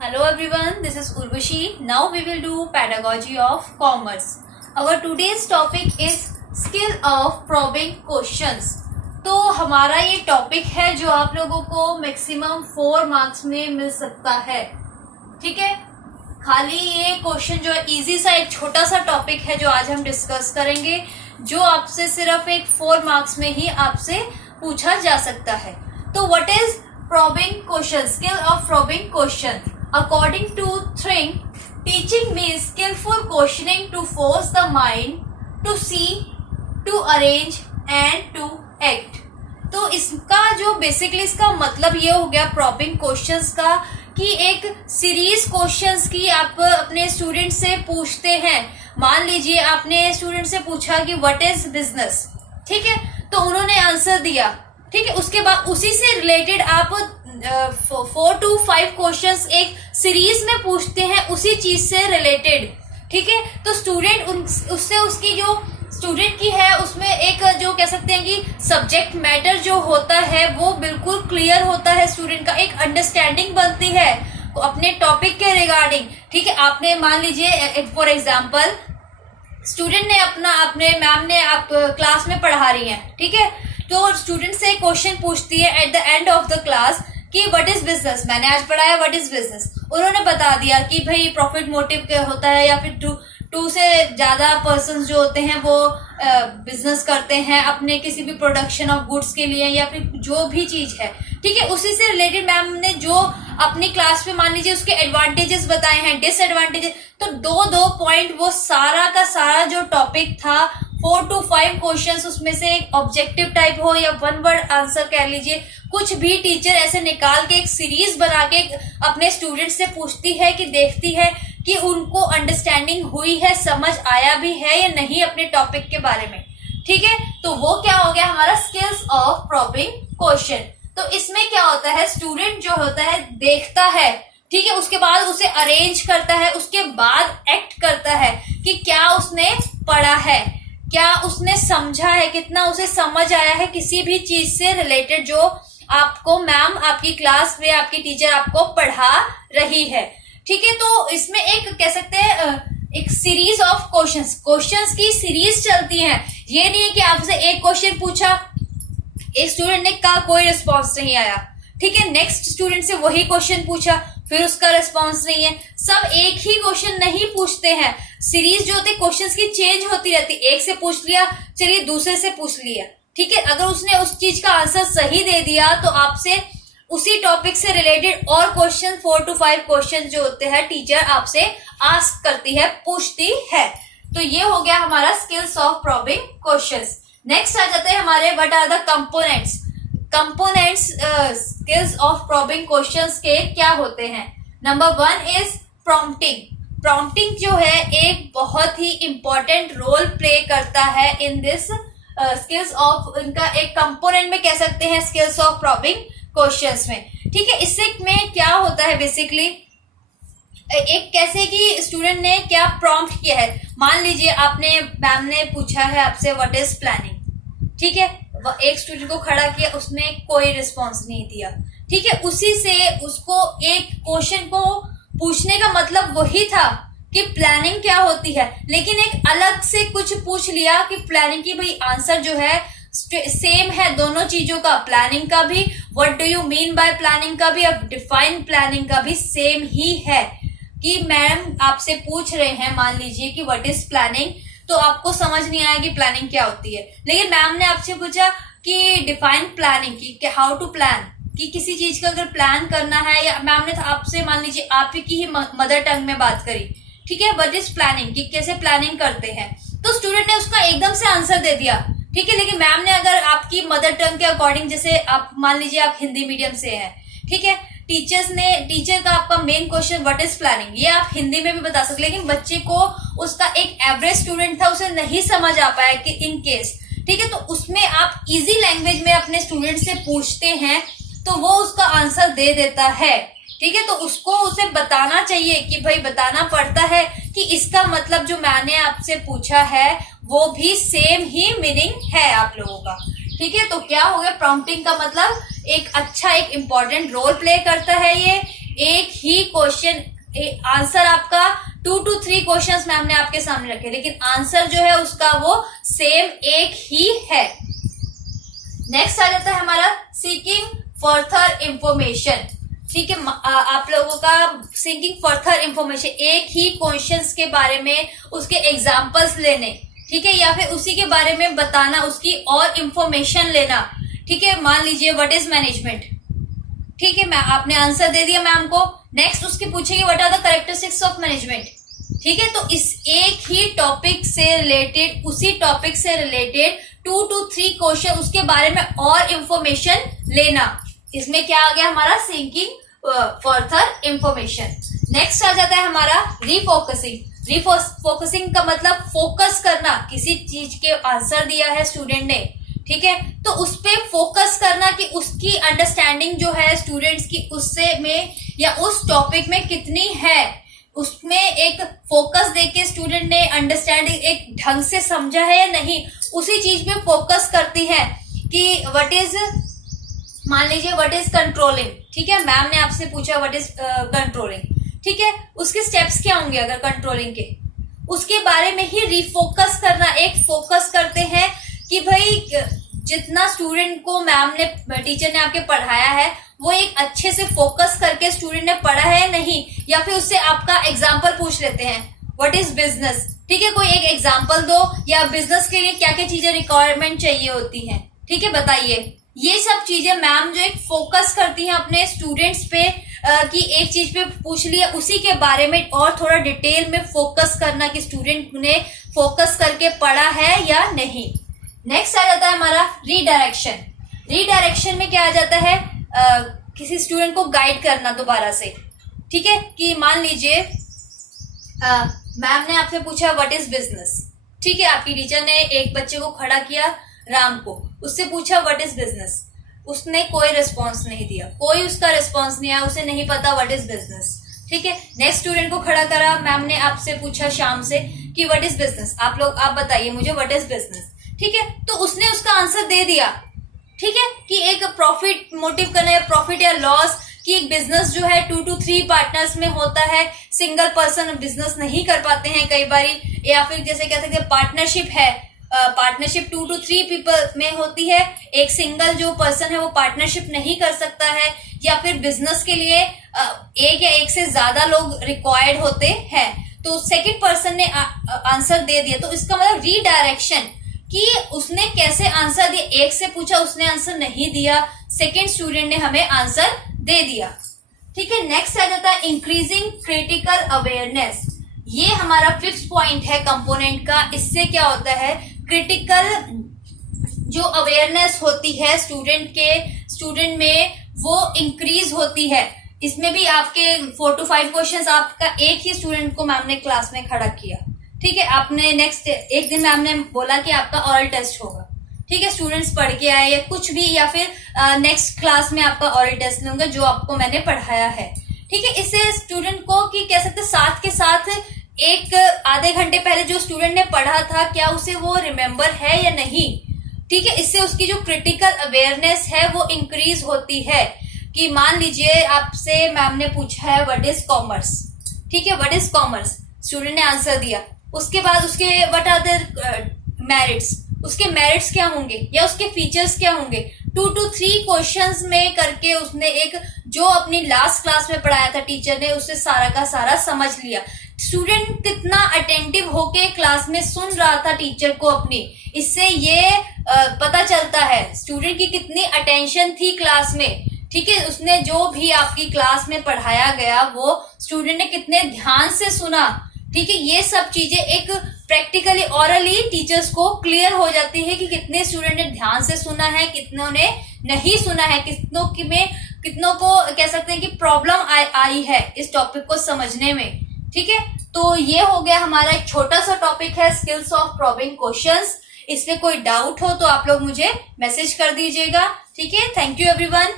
Hello everyone, this is Urvashi. Now we will do pedagogy of commerce. Our today's topic is skill of probing questions. तो हमारा ये topic है जो आप लोगों को मैक्सिमम 4 मार्क्स में मिल सकता है. ठीक है, खाली ये क्वेश्चन जो है इजी सा एक छोटा सा टॉपिक है जो आज हम डिस्कस करेंगे, जो आपसे सिर्फ एक 4 मार्क्स में ही आपसे पूछा जा सकता है. तो what is probing question, skill of probing question. According to Thring, teaching means skillful questioning to force the mind to see, to arrange and to act. तो इसका जो बेसिकली इसका मतलब ये हो गया probing questions का कि एक सीरीज क्वेश्चंस की आप अपने स्टूडेंट से पूछते हैं. मान लीजिए आपने स्टूडेंट से पूछा कि व्हाट इज बिजनेस, ठीक है, तो उन्होंने आंसर दिया. ठीक है, उसके बाद उसी से रिलेटेड आप 4 to 5 क्वेश्चंस एक सीरीज में पूछते हैं उसी चीज से रिलेटेड. ठीक है, तो स्टूडेंट उससे उसकी जो स्टूडेंट की है उसमें एक जो कह सकते हैं कि सब्जेक्ट मैटर जो होता है वो बिल्कुल क्लियर होता है. स्टूडेंट का एक अंडरस्टैंडिंग बनती है अपने टॉपिक के रिगार्डिंग. ठीक है, आपने मान लीजिए फॉर एग्जाम्पल स्टूडेंट ने अपने मैम ने आप क्लास में पढ़ा रही हैं, ठीक है, तो स्टूडेंट से क्वेश्चन पूछती है at the end of the class कि व्हाट इज बिजनेस. मैंने आज पढ़ाया व्हाट इज बिजनेस. उन्होंने बता दिया कि भाई प्रॉफिट मोटिव क्या होता है, या फिर टू से ज्यादा पर्सन जो होते हैं वो बिजनेस करते हैं अपने किसी भी प्रोडक्शन ऑफ गुड्स के लिए या फिर जो भी चीज है. ठीक है, उसी से रिलेटेड मैम ने जो अपनी क्लास में मान लीजिए उसके एडवांटेजेस बताए हैं, डिसएडवांटेजेस, तो दो पॉइंट वो सारा का सारा जो टॉपिक था 4 to 5 क्वेश्चंस उसमें से एक ऑब्जेक्टिव टाइप हो या 1 वर्ड आंसर कह लीजिए, कुछ भी टीचर ऐसे निकाल के एक सीरीज बना के अपने स्टूडेंट से पूछती है कि देखती है कि उनको अंडरस्टैंडिंग हुई है, समझ आया भी है या नहीं अपने टॉपिक के बारे में. ठीक है, तो वो क्या हो गया हमारा स्किल्स ऑफ प्रॉबिंग क्वेश्चन. तो इसमें क्या होता है, स्टूडेंट जो होता है देखता है, ठीक है, उसके बाद उसे अरेंज करता है, उसके बाद एक्ट करता है कि क्या उसने पढ़ा है, क्या उसने समझा है, कितना उसे समझ आया है किसी भी चीज से रिलेटेड जो आपको मैम आपकी क्लास में आपकी टीचर आपको पढ़ा रही है. ठीक है, तो इसमें एक कह सकते हैं एक सीरीज ऑफ क्वेश्चंस की सीरीज चलती है. ये नहीं है कि आपसे एक क्वेश्चन पूछा, एक स्टूडेंट ने कहा कोई रिस्पॉन्स नहीं आया, ठीक है, नेक्स्ट स्टूडेंट से वही क्वेश्चन पूछा फिर उसका रिस्पॉन्स नहीं है. सब एक ही क्वेश्चन नहीं पूछते हैं, सीरीज जो होती है क्वेश्चंस की चेंज होती रहती. एक से पूछ लिया, चलिए दूसरे से पूछ लिया. ठीक है, अगर उसने उस चीज का आंसर सही दे दिया तो आपसे उसी टॉपिक से रिलेटेड और क्वेश्चन 4 to 5 क्वेश्चन जो होते हैं टीचर आपसे आस्क करती है, पूछती है. तो ये हो गया हमारा skills of probing questions. Next आ जाते हैं हमारे what are the components skills of probing questions के क्या होते हैं. नंबर 1 इज प्रॉम्प्टिंग जो है एक बहुत ही इंपॉर्टेंट रोल प्ले करता है इन दिस स्किल्स ऑफ, इनका एक कंपोनेंट में कह सकते हैं स्किल्स ऑफ प्रॉबिंग क्वेश्चंस में. ठीक है, इससे में क्या होता है बेसिकली एक कैसे कि स्टूडेंट ने क्या प्रॉम्प्ट किया है. मान लीजिए आपने मैम ने पूछा है आपसे व्हाट इज प्लानिंग, ठीक है, एक स्टूडेंट को खड़ा किया, उसने कोई रिस्पॉन्स नहीं दिया. ठीक है, उसी से उसको एक क्वेश्चन को पूछने का मतलब वही था कि प्लानिंग क्या होती है, लेकिन एक अलग से कुछ पूछ लिया कि प्लानिंग की भाई आंसर जो है सेम है दोनों चीजों का, प्लानिंग का भी, what do you mean by planning का भी, अब डिफाइन प्लानिंग का भी सेम ही है. कि मैम आपसे पूछ रहे हैं मान लीजिए कि व्हाट इज प्लानिंग, तो आपको समझ नहीं आया कि प्लानिंग क्या होती है, लेकिन मैम ने आपसे पूछा कि डिफाइन प्लानिंग की हाउ टू प्लान, कि किसी चीज का अगर प्लान करना है, या मैम ने आपसे मान लीजिए आप ही मदर टंग में बात करी, ठीक है, व्हाट इज प्लानिंग, कि कैसे प्लानिंग करते हैं, तो स्टूडेंट ने उसका एकदम से आंसर दे दिया. ठीक है, लेकिन मैम ने अगर आपकी मदर टंग के अकॉर्डिंग, जैसे आप मान लीजिए आप हिंदी मीडियम से हैं, ठीक है, टीचर का आपका main question what is planning, ये आप हिंदी में भी बता सकते, लेकिन बच्चे को उसका एक एवरेज स्टूडेंट था उसे नहीं समझ आ पाया कि इन केस, ठीक है, तो उसमें आप इजी लैंग्वेज में अपने स्टूडेंट से पूछते हैं तो वो उसका आंसर दे देता है. ठीक है, तो उसको उसे बताना चाहिए कि भाई बताना पड़ता है कि इसका मतलब जो मैंने आपसे पूछा है वो भी सेम ही मीनिंग है आप लोगों का. ठीक है, तो क्या हो गया, प्रॉम्प्टिंग का मतलब एक अच्छा एक इम्पॉर्टेंट रोल प्ले करता है ये एक ही क्वेश्चन आंसर आपका 2 to 3 क्वेश्चंस मैम ने आपके सामने रखे, लेकिन आंसर जो है उसका वो सेम एक ही है। नेक्स्ट आ जाता है हमारा सीकिंग फर्दर इंफॉर्मेशन। ठीक है, आप लोगों का सीकिंग फर्दर इंफॉर्मेशन, एक ही क्वेश्चंस के बारे में उसके एग्जांपल्स लेने, ठीक है, या फिर उसी के बारे में बताना, उसकी और इंफॉर्मेशन लेना। ठीक है, मान लीजिए व्हाट इज मैनेजमेंट, ठीक है, मैं आपने आंसर दे दिया मैम को। नेक्स्ट उसके पूछेगी what are the characteristics of management. ठीक है, तो इस एक ही टॉपिक से रिलेटेड, उसी टॉपिक से रिलेटेड 2 to 3 क्वेश्चन, उसके बारे में और इंफॉर्मेशन लेना। इसमें क्या आ गया हमारा सीकिंग फर्दर इंफॉर्मेशन। नेक्स्ट आ जाता है हमारा रीफोकसिंग। रीफोकसिंग का मतलब फोकस करना, किसी चीज के आंसर दिया है स्टूडेंट ने, ठीक है, तो उस पे फोकस करना कि उसकी अंडरस्टैंडिंग जो है स्टूडेंट्स की उससे में या उस टॉपिक में कितनी है, उसमें एक फोकस देके स्टूडेंट ने अंडरस्टैंडिंग एक ढंग से समझा है या नहीं, उसी चीज पे फोकस करती है कि व्हाट इज, मान लीजिए व्हाट इज कंट्रोलिंग। ठीक है, मैम ने आपसे पूछा व्हाट इज कंट्रोलिंग, ठीक है, उसके स्टेप्स क्या होंगे अगर कंट्रोलिंग के, उसके बारे में ही रिफोकस करना। एक फोकस करते हैं कि भाई जितना स्टूडेंट को मैम ने, टीचर ने आपके पढ़ाया है, वो एक अच्छे से फोकस करके स्टूडेंट ने पढ़ा है या नहीं, या फिर उससे आपका एग्जाम्पल पूछ लेते हैं व्हाट इज बिजनेस। ठीक है, कोई एक एग्जाम्पल दो, या बिजनेस के लिए क्या क्या चीजें रिक्वायरमेंट चाहिए होती हैं, ठीक है, बताइए। ये सब चीजें मैम जो एक फोकस करती हैं अपने स्टूडेंट्स पे, कि एक चीज पे पूछ लिया, उसी के बारे में और थोड़ा डिटेल में फोकस करना कि स्टूडेंट ने फोकस करके पढ़ा है या नहीं। नेक्स्ट आ जाता है हमारा रीडायरेक्शन। रीडायरेक्शन में क्या आ जाता है, किसी स्टूडेंट को गाइड करना दोबारा से। ठीक है, कि मान लीजिए मैम ने आपसे पूछा व्हाट इज बिजनेस। ठीक है, आपकी टीचर ने एक बच्चे को खड़ा किया, राम को, उससे पूछा व्हाट इज बिजनेस, उसने कोई रिस्पॉन्स नहीं दिया, कोई उसका रिस्पॉन्स नहीं आया, उसे नहीं पता व्हाट इज बिजनेस। ठीक है, नेक्स्ट स्टूडेंट को खड़ा करा, मैम ने आपसे पूछा श्याम से कि व्हाट इज बिजनेस, आप बताइए मुझे व्हाट इज बिजनेस। ठीक है, तो उसने उसका आंसर दे दिया। ठीक है, कि एक प्रॉफिट मोटिव करना है, प्रॉफिट या लॉस, कि एक बिजनेस जो है 2 to 3 पार्टनर्स में होता है, सिंगल पर्सन बिजनेस नहीं कर पाते हैं कई बारी, या फिर जैसे कह सकते हैं पार्टनरशिप है, पार्टनरशिप 2 to 3 पीपल में होती है, एक सिंगल जो पर्सन है वो पार्टनरशिप नहीं कर सकता है, या फिर बिजनेस के लिए एक या एक से ज्यादा लोग रिक्वायर्ड होते हैं। तो सेकंड पर्सन ने आंसर दे दिया, तो इसका मतलब रीडायरेक्शन, कि उसने कैसे आंसर दिया, एक से पूछा उसने आंसर नहीं दिया, सेकंड स्टूडेंट ने हमें आंसर दे दिया। ठीक है, नेक्स्ट आ जाता है इंक्रीजिंग क्रिटिकल अवेयरनेस। ये हमारा 5th पॉइंट है कंपोनेंट का। इससे क्या होता है, क्रिटिकल जो अवेयरनेस होती है स्टूडेंट में, वो इंक्रीज होती है। इसमें भी आपके 4 to 5 क्वेश्चंस आपका एक ही स्टूडेंट को मैम ने क्लास में खड़ा किया। ठीक है, आपने नेक्स्ट एक दिन मैम ने बोला कि आपका ऑरल टेस्ट होगा। ठीक है, स्टूडेंट्स पढ़ के आए या कुछ भी, या फिर नेक्स्ट क्लास में आपका ऑरल टेस्ट लूंगा जो आपको मैंने पढ़ाया है। ठीक है, इससे स्टूडेंट को कि कह सकते साथ के साथ एक आधे घंटे पहले जो स्टूडेंट ने पढ़ा था, क्या उसे वो रिमेम्बर है या नहीं। ठीक है, इससे उसकी जो क्रिटिकल अवेयरनेस है वो इंक्रीज होती है। कि मान लीजिए आपसे मैम ने पूछा है व्हाट इज कॉमर्स। ठीक है, व्हाट इज कॉमर्स, स्टूडेंट ने आंसर दिया, उसके बाद उसके व्हाट आर द मेरिट्स, उसके मेरिट्स क्या होंगे या उसके फीचर्स क्या होंगे, 2 to 3 क्वेश्चंस में करके उसने एक जो अपनी लास्ट क्लास में पढ़ाया था टीचर ने, उससे सारा का सारा समझ लिया। स्टूडेंट कितना अटेंटिव होके क्लास में सुन रहा था टीचर को अपनी, इससे ये पता चलता है स्टूडेंट की कितनी अटेंशन थी क्लास में। ठीक है, उसने जो भी आपकी क्लास में पढ़ाया गया वो स्टूडेंट ने कितने ध्यान से सुना। ठीक है, ये सब चीजें एक प्रैक्टिकली ऑरली टीचर्स को क्लियर हो जाती है कि कितने स्टूडेंट ने ध्यान से सुना है, कितनों ने नहीं सुना है, कितनों को कह सकते हैं कि प्रॉब्लम आई है इस टॉपिक को समझने में। ठीक है, तो ये हो गया हमारा एक छोटा सा टॉपिक है स्किल्स ऑफ प्रॉबिंग क्वेश्चंस। इसमें कोई डाउट हो तो आप लोग मुझे मैसेज कर दीजिएगा। ठीक है, थैंक यू एवरीवन।